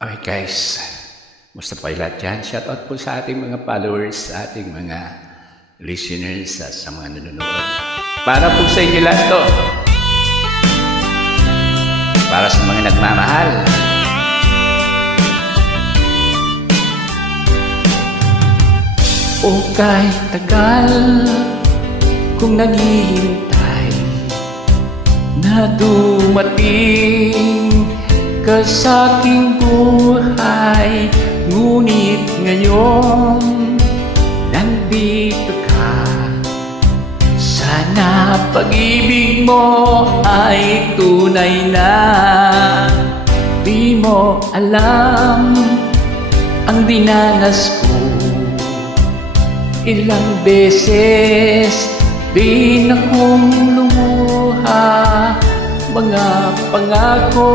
Okay guys, musta po kayo lahat dyan? Shoutout po sa ating mga followers, sa ating mga listeners at sa mga nanonood. Para po sa inyo lahat to. Para sa mga nagmamahal. O kahit tagal kung naghihintay na dumating ka sa aking buhay, ngunit ngayon nandito ka. Sana pag-ibig mo ay tunay na. Di mo alam ang dinanas ko. Ilang beses din akong lumuha, mga pangako